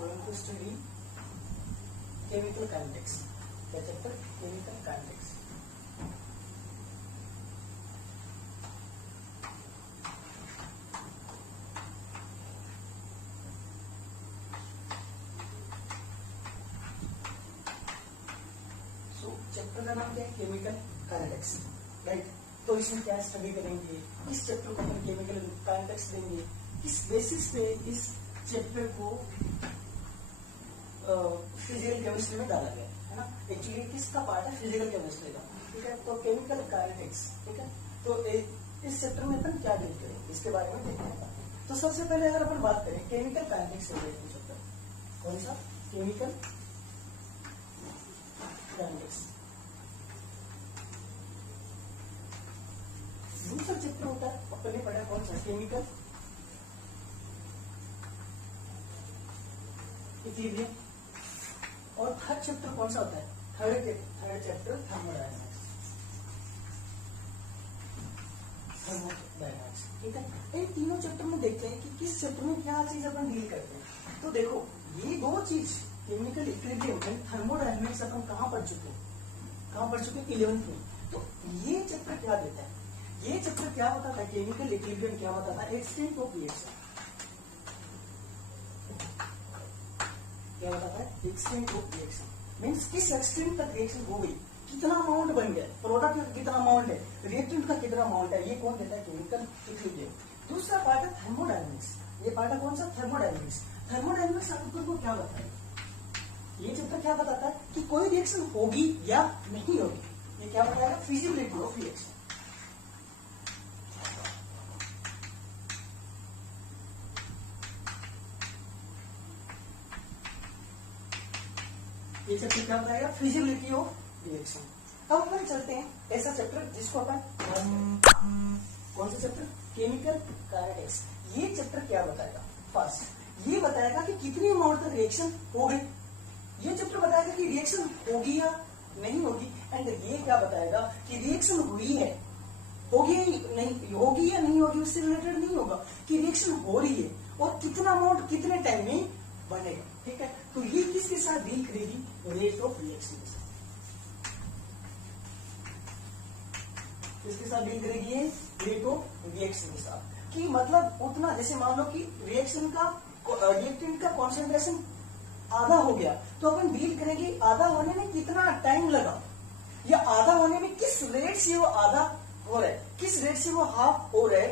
going to study chemical kinetics. The chapter chemical kinetics. So chapter का नाम क्या है? Chemical kinetics, right? तो इसमें क्या स्टडी करेंगे? इस चैप्टर को अपन केमिकल काइनेटिक्स देंगे। किस बेसिस पे इस चैप्टर को फिजिकल केमिस्ट्री में डाला गया है ना? एक्चुअली किसका पार्ट है? फिजिकल केमिस्ट्री का, ठीक है? तो केमिकल काइनेटिक्स, ठीक है? तो इस चैप्टर में अपन क्या डील करेंगे इसके बारे में देखते हैं। तो सबसे पहले अगर अपन बात करें केमिकल काइनेटिक्स से रिलेटेड चैप्टर, कौन सा? Chemical kinetics. दूसरा चैप्टर होता है, अपन ने पढ़ा कौन सा? Chemical equilibrium. और थर्ड चैप्टर कौन सा होता है? थर्ड चैप्टर थर्मोडायनामिक्स, ठीक है? इन तीनों चैप्टर में देखते हैं कि किस चैप्टर में क्या चीज अपन डील करते हैं। तो देखो ये दो चीज केमिकल इक्विलिब्रियम एंड थर्मोडायनामिक्स अपन कहाँ पढ़ चुके हैं? 11th में। तो ये चैप्टर क्या देता है? ये चैप्टर क्या बताता है? केमिकल इक्विलिब्रियम क्या बताता है? Extent of reaction. क्या बताता है? एक्सटेंट ऑफ रिएक्शन मीन्स किस एक्सटेंट तक रिएक्शन हो गई, कितना अमाउंट बन गया, प्रोडक्ट का कितना अमाउंट है, रिएक्टेंट का कितना अमाउंट है, ये कौन देता है? Chemical equilibrium. दूसरा पार्ट है थर्मोडायनामिक्स। ये पार्ट है कौन सा? थर्मोडायनामिक्स। थर्मोडायनामिक्स आपको क्या बताएगा? ये चैप्टर क्या बताता है कि कोई रिएक्शन होगी या नहीं होगी। ये क्या बताएगा? Feasibility of reaction. ये चैप्टर क्या बताएगा? Feasibility of reaction. अब अपन चलते हैं ऐसा चैप्टर जिसको अपन कौन सा चैप्टर? Chemical kinetics. ये चैप्टर क्या बताएगा? फर्स्ट ये बताएगा कि कितनी अमाउंट तक रिएक्शन हो गई। ये चैप्टर बताएगा कि रिएक्शन होगी या नहीं होगी। एंड ये क्या बताएगा कि रिएक्शन हुई है, होगी नहीं होगी या नहीं होगी, उससे रिलेटेड नहीं होगा कि रिएक्शन हो रही है और कितना अमाउंट कितने टाइम में बनेगा, ठीक है? तो ये किसके साथ डील करेगी? रेट ऑफ रिएक्शन के साथ। किसके साथ डील करेगी? ये रेट ऑफ रिएक्शन के साथ। कि मतलब उतना, जैसे मान लो कि रिएक्शन का रिएक्टेंट का कॉन्सेंट्रेशन आधा हो गया, तो अपन डील करेंगे आधा होने में कितना टाइम लगा, या आधा होने में किस रेट से वो आधा हो रहा है, किस रेट से वो हाफ हो रहा है।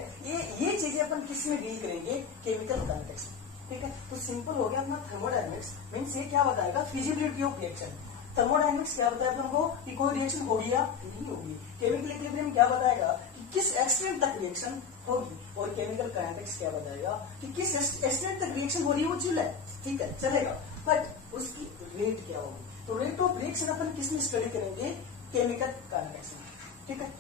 ये चीजें अपन किस में डील करेंगे? केमिकल काइनेटिक्स में, ठीक है? तो सिंपल हो गया अपना थर्मोडायनामिक्स मीन्स ये क्या बताएगा? Feasibility of reaction. थर्मोडायनामिक्स क्या बताएगा हमको कि कोई रिएक्शन होगी या नहीं होगी। केमिकल इक्विलिब्रियम क्या बताएगा कि किस एक्सटेंट तक रिएक्शन होगी। और केमिकल काइनेटिक्स क्या बताएगा कि किस एक्सटेंट तक रिएक्शन हो रही है, वो चिल है, ठीक है, चलेगा, बट उसकी रेट क्या होगी। तो रेट ऑफ रिएक्शन अपन किस में स्टडी करेंगे? केमिकल काइनेटिक्स में, ठीक है?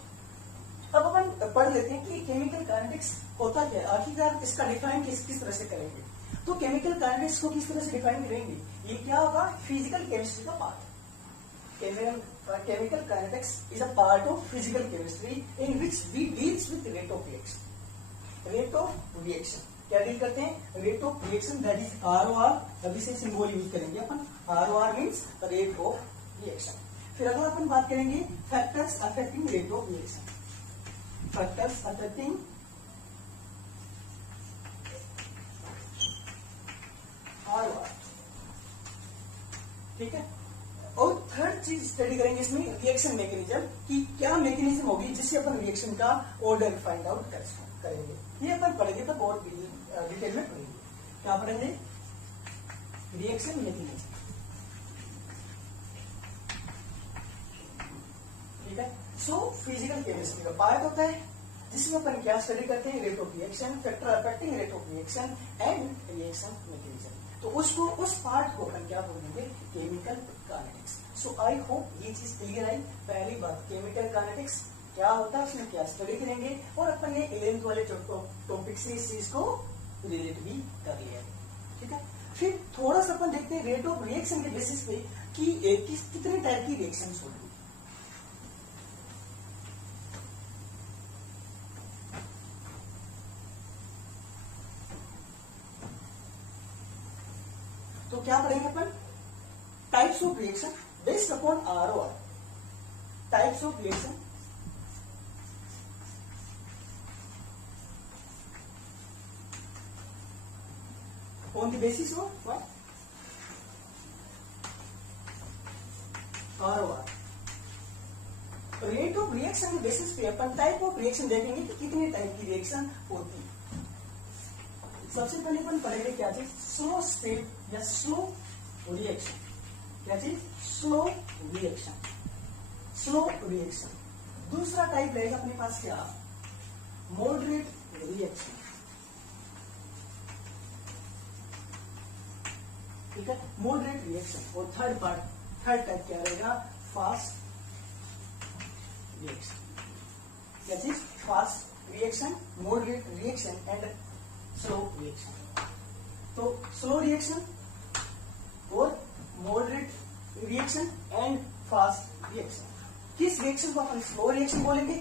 अब अपन पढ़ लेते हैं कि केमिकल काइनेटिक्स होता क्या है, आखिरकार इसका डिफाइन किस तरह से करेंगे। तो केमिकल काइनेटिक्स को किस तरह से डिफाइन करेंगे? ये क्या होगा? फिजिकल केमिस्ट्री का part. Chemical kinetics is a part of physical chemistry in which we deals with rate of reaction. Rate of reaction क्या डील करते हैं? Rate of reaction, that is ROR। अभी से सिंबल यूज करेंगे अपन। ROR means rate of reaction. फिर अगर अपन बात करेंगे factors affecting rate of reaction. Factors affecting ROR, ठीक है? और थर्ड चीज स्टडी करेंगे इसमें रिएक्शन मैकेनिज्म, कि क्या मैकेनिज्म होगी जिससे अपन रिएक्शन का ऑर्डर फाइंड आउट करेंगे। ये अपन पढ़ेंगे तो बहुत डिटेल में पढ़ेंगे। क्या पढ़ेंगे? रिएक्शन मैकेनिज्म, ठीक है? सो फिजिकल केमिस्ट्री का पार्ट होता है जिसमें अपन क्या स्टडी करते हैं? Rate of reaction, factor affecting rate of reaction and reaction mechanism. तो उस पार्ट को अपन क्या बोलेंगे? Chemical kinetics. So I hope ये चीज क्लियर आई। पहली बात, केमिकल काइनेटिक्स क्या होता है, उसमें क्या स्टडी करेंगे, और अपन ने 11th वाले टॉपिक से इस चीज को रिलेट भी कर लिया, ठीक है? फिर थोड़ा सा अपन देखते हैं रेट ऑफ रिएक्शन के बेसिस पे कि कितने टाइप की रिएक्शन होगी। तो तो क्या पढ़ेंगे अपन, types of reaction based upon ROR, types of reaction on the basis of what? ROR. Rate of reaction के बेसिस पे अपन टाइप ऑफ रिएक्शन देखेंगे कि कितने टाइप की रिएक्शन होती है। सबसे पहले अपन पढ़ेंगे क्या चीज, स्लो स्पीड या स्लो रिएक्शन। क्या चीज, स्लो रिएक्शन, स्लो रिएक्शन। दूसरा टाइप रहेगा अपने पास क्या, मॉडरेट रिएक्शन। ठीक है, मॉडरेट रिएक्शन। और थर्ड टाइप क्या रहेगा, फास्ट रिएक्शन। क्या चीज, fast reaction, moderate reaction and slow reaction. तो स्लो रिएक्शन और moderate reaction and fast reaction. किस रिएक्शन को अपन स्लो रिएक्शन बोलेंगे,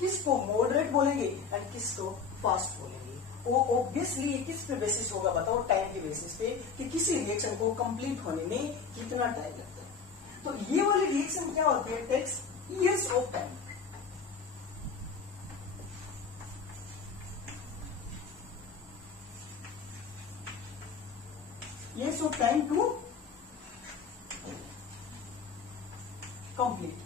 किसको मॉडरेट बोलेंगे एंड किसको फास्ट बोलेंगे। वो ऑब्वियसली किस पे बेसिस होगा बताओ, टाइम के बेसिस पे, कि किसी रिएक्शन को कंप्लीट होने में कितना टाइम लगता है। तो ये वाली रिएक्शन क्या होती है, takes years of time। years of time to complete।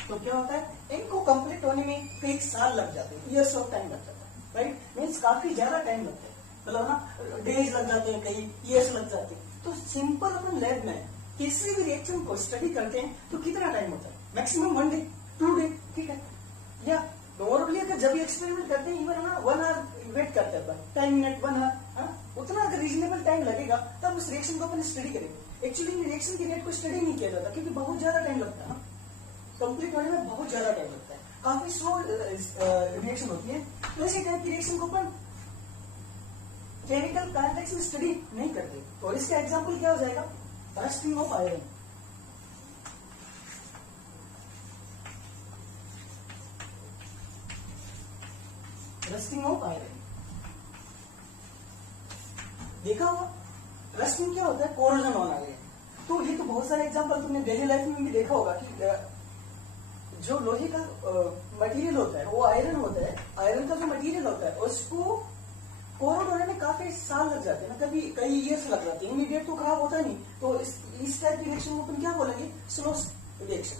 तो क्या होता है, इनको कंप्लीट होने में कई साल लग जाते हैं, ईयर्स ऑफ टाइम लग जाता है, राइट। मीन्स काफी ज्यादा टाइम लगता है, मतलब ना डेज लग जाते हैं, कई ईयर्स लग जाते हैं। तो सिंपल अपन लैब में किसी भी रिएक्शन को स्टडी करते हैं तो कितना टाइम होता है, मैक्सिमम 1 डे 2 डे, ठीक है। या नॉर्मली अगर जब एक्सपेरिमेंट करते हैं इवन ना 1 आवर वेट करते हैं अपन, 10 मिनट 1 आवर, उतना अगर रीजनेबल टाइम लगेगा तब उस रिएक्शन को अपन स्टडी करेंगे। एक्चुअली रिएक्शन की रेट को स्टडी नहीं किया जाता क्योंकि बहुत ज्यादा टाइम लगता है, कंप्लीट होने में बहुत ज्यादा टाइम लगता है, काफी स्लो रिएक्शन होती है। तो इसी टाइप की रिएक्शन को अपन केमिकल कॉन्टेक्स्ट में स्टडी नहीं करते। तो इसका एग्जांपल क्या हो जाएगा, rusting of iron. Rusting of iron देखा होगा, रस्टिंग क्या होता है, कोरोजन ऑन आयरन। तो ये तो बहुत सारे एग्जांपल तुमने डेली लाइफ में भी देखा होगा कि जो लोहे का मटेरियल होता है वो आयरन होता है, आयरन का जो मटेरियल होता है उसको कोरोड होने में काफी साल लग जाते हैं ना, कभी कई ईयर्स लग जाते हैं, इमीडिएट तो खराब होता नहीं। तो इस टाइप की रिएक्शन को अपन क्या बोलेंगे, स्लो रिएक्शन।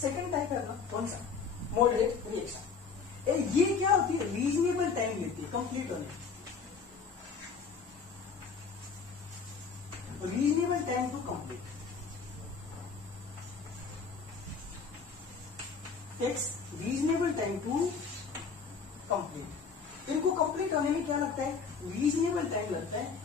सेकंड टाइप है अपना कौन सा, मॉडरेट रिएक्शन। ये क्या होती है, रीजनेबल टाइम लेती है कंप्लीट होने में, reasonable time to complete, takes reasonable time to complete. इनको कंप्लीट होने में क्या लगता है, रीजनेबल टाइम लगता है,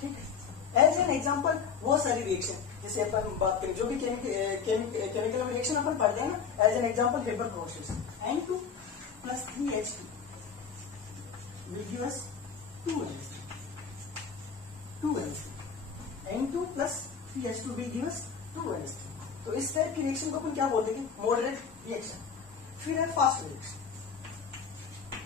ठीक है। एज एन एग्जांपल बहुत सारी रिएक्शन, जैसे अपन बात करें जो भी केमिकल रिएक्शन अपन पढ़ते हैं ना, as an example Haber process, N2 + 3H2 will give us 2NH3, N2 + 3H2 will give us 2NH3। तो इस टाइप की रिएक्शन को अपन क्या बोलते हैं, मॉडरेट रिएक्शन। फिर है फास्ट रिएक्शन।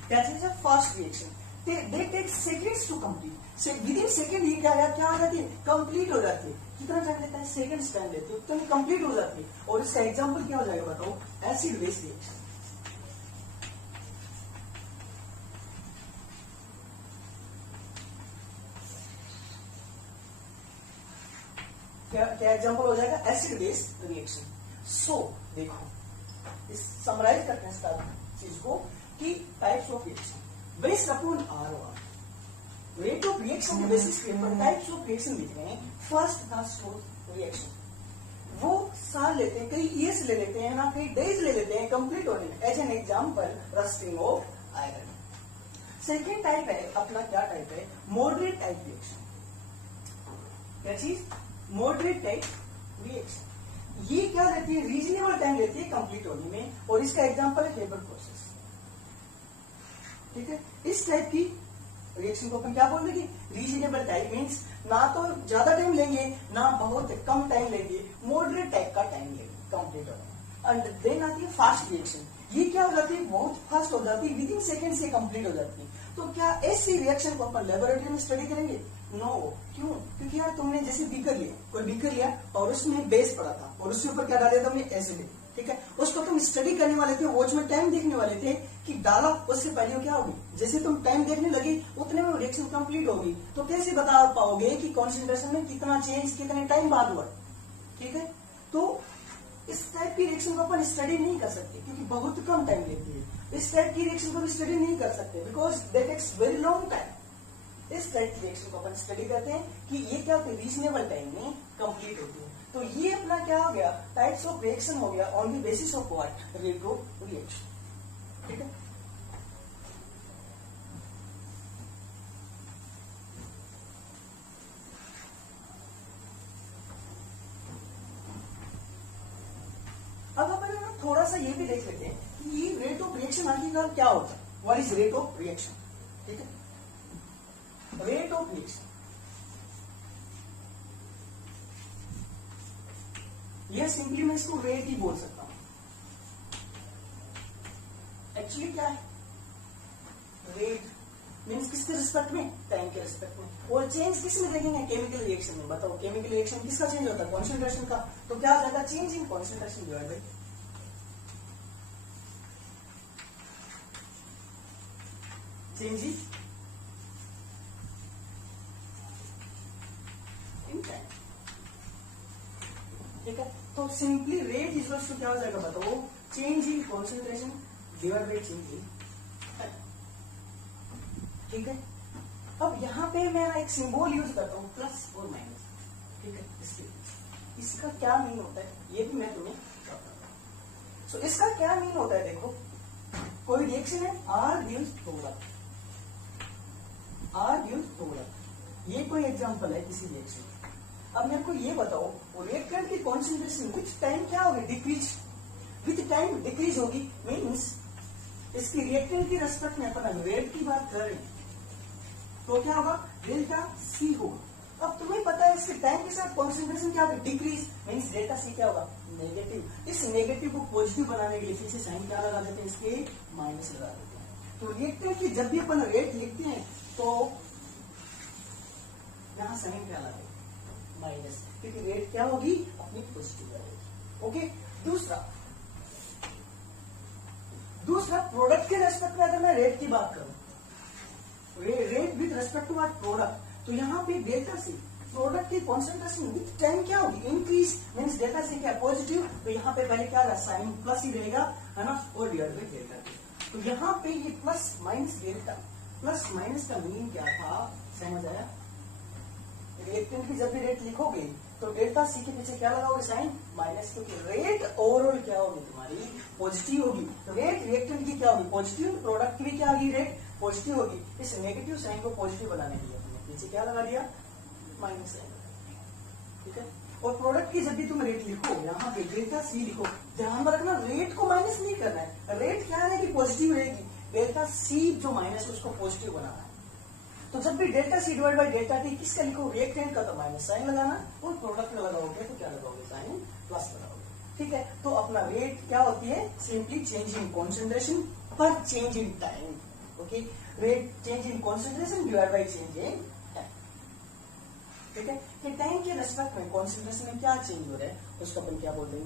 क्या चीज है, fast reaction, they take seconds to complete. Within second ये क्या आ जाती है, कंप्लीट हो जाती है। कितना टाइम लेता है, सेकंड्स टाइम लेती है, उतनी कंप्लीट हो जाती है। और इसका एग्जांपल क्या हो जाएगा बताओ, एसिड बेस रिएक्शन। क्या एग्जांपल हो जाएगा, एसिड बेस रिएक्शन। सो देखो, इस समराइज करते हैं इस चीज को कि types of reaction based upon ROR, rate of reaction के बेसिस पे टाइप्स ऑफ रिएक्शन लिख रहे हैं। फर्स्ट था स्लो रिएक्शन, वो साल लेते हैं, कई ईयर्स ले लेते हैं ना, कई डेज ले लेते हैं कंप्लीट होने में। As an example rusting of iron. Second type है अपना, क्या टाइप है, मॉडरेट टाइप रिएक्शन। क्या चीज, मॉडरेट टाइप रिएक्शन। ये क्या रहती है, रीजनेबल टाइम लेती है कंप्लीट होने में। और इसका एग्जांपल है हेबर प्रोसेस, ठीक है। इस टाइप की रिएक्शन को अपन क्या बोल देंगे, रीजनेबल टाइम। मीन्स ना तो ज्यादा टाइम लेंगे ना बहुत कम टाइम लेंगे, मॉडरेट टाइप का टाइम लेंगे कंप्लीट होने में। एंड देन आती है फास्ट रिएक्शन। ये क्या हो जाती है, बहुत फास्ट हो जाती है, विद इन सेकेंड से कंप्लीट हो जाती है। तो क्या ऐसी रिएक्शन को अपन लेबोरेटरी में स्टडी करेंगे? नो। क्यों? क्योंकि यार तुमने जैसे बीकर लिया, कोई बीकर लिया और उसमें बेस पड़ा था और उसके ऊपर क्या डाला था, तुमने एसिड, ठीक है, उसको तुम स्टडी करने वाले थे, वॉच में टाइम देखने वाले थे कि डाला, उससे पहले क्या होगी, जैसे तुम टाइम देखने लगे उतने में रिएक्शन कंप्लीट होगी। तो कैसे बता पाओगे कि कॉन्सेंट्रेशन में कितना चेंज कितने टाइम बाद हुआ, ठीक है। तो इस टाइप की रिएक्शन को अपन स्टडी नहीं कर सकते क्योंकि बहुत कम टाइम लेती है। इस टाइप की रिएक्शन को भी स्टडी नहीं कर सकते because that takes very long time. इस टाइप की रिएक्शन को अपन स्टडी करते हैं कि ये क्या होती है, रीजनेबल टाइम में कंप्लीट होती है। तो ये अपना क्या हो गया, टाइप्स ऑफ रिएक्शन हो गया on the basis of what, rate of reaction, ठीक है। अब अपन थोड़ा सा ये भी देख लेते हैं कि ये रेट ऑफ रिएक्शन आखिरकार क्या होता है, what is rate of reaction, ठीक है। रेट ऑफ रिएक्शन यह सिंपली मैं इसको रेट ही बोल सकता हूं। एक्चुअली क्या है, रेट मीन्स किसके रिस्पेक्ट में, टाइम के रिस्पेक्ट में। और चेंज किस में देखेंगे, केमिकल रिएक्शन में। बताओ केमिकल रिएक्शन किसका चेंज होता है, कॉन्सेंट्रेशन का। तो क्या आ जाएगा, change in concentration divide by change in time, ठीक है। तो सिंपली रेट इज टू क्या हो जाएगा, बताओ, change in concentration divide by change in time, ठीक है। अब यहां पे मैं एक सिंबल यूज करता हूं, प्लस और माइनस, ठीक है। इसका क्या मीन होता है ये भी मैं तुम्हें बताता हूं। सो इसका क्या मीन होता है, देखो कोई रिएक्शन है, R gives product, R gives product, ये कोई एग्जांपल है किसी रिएक्शन का। अब मेरे को ये बताओ, रिएक्टेंट की कॉन्सेंट्रेशन विथ टाइम क्या होगी, डिक्रीज, विथ टाइम डिक्रीज होगी। मीन्स इसकी रिएक्टेंट की रेस्पेक्ट में अपन रेट की बात कर रहे हैं तो क्या होगा, डेल्टा सी होगा। अब तुम्हें पता है इसके टाइम के साथ कॉन्सेंट्रेशन क्या होगा, डिक्रीज, मीन्स डेल्टा सी क्या होगा, नेगेटिव। इस नेगेटिव को पॉजिटिव बनाने के लिए फिर से साइन क्या लगा देते हैं, इसके माइनस लगा देते हैं। तो रिएक्टेंट की जब भी अपन रेट लिखते हैं तो यहां साइन क्या लगा, माइनस, क्योंकि रेट क्या होगी, अपनी पॉजिटिव रहेगी, ओके। दूसरा प्रोडक्ट के रेस्पेक्ट में अगर मैं रेट की बात करूं, rate with respect to what, product, तो यहाँ पे डेल्टा सी प्रोडक्ट की कॉन्सेंट्रेशन विथ टाइम क्या होगी, इंक्रीज, मीन्स डेल्टा सी क्या पॉजिटिव, तो यहाँ पे पहले क्या रहा, साइन प्लस ही रहेगा, है ना, और डिवाइड बाय डेल्टा। तो यहाँ पे ये plus minus delta, plus minus का मीन क्या था, समझ आया। रिएक्टेंट की जब भी रेट लिखोगे तो डेल्टा सी के पीछे क्या लगाओगे, साइन माइनस, क्योंकि रेट ओवरऑल क्या होगी तुम्हारी, पॉजिटिव होगी। तो रेट रिएक्टेंट की क्या होगी, पॉजिटिव, प्रोडक्ट की भी क्या होगी, रेट पॉजिटिव होगी। इस नेगेटिव साइन को पॉजिटिव बनाने के लिए हमने पीछे क्या लगा दिया, माइनस साइन, ठीक है। और प्रोडक्ट की जब भी तुम रेट लिखो, यहाँ पे डेल्टा सी लिखो, ध्यान रखना रेट को माइनस नहीं करना है, रेट क्या है कि पॉजिटिव रहेगी, डेल्टा सी जो माइनस उसको पॉजिटिव बनाना है। तो जब भी delta C divide by delta T किसका लिखो, रिएक्टेंट का, तो माइनस साइन लगाना, और प्रोडक्ट में लगाओगे तो क्या लगाओगे, साइन प्लस लगाओगे, ठीक है। तो अपना रेट क्या होती है, सिंपली चेंज इन कॉन्सेंट्रेशन पर change in time, okay. Rate change in concentration divide by change in time, ठीक है। कि टाइम के रेस्पेक्ट में कॉन्सेंट्रेशन में क्या चेंज हो रहा है उसको अपन क्या बोल देंगे,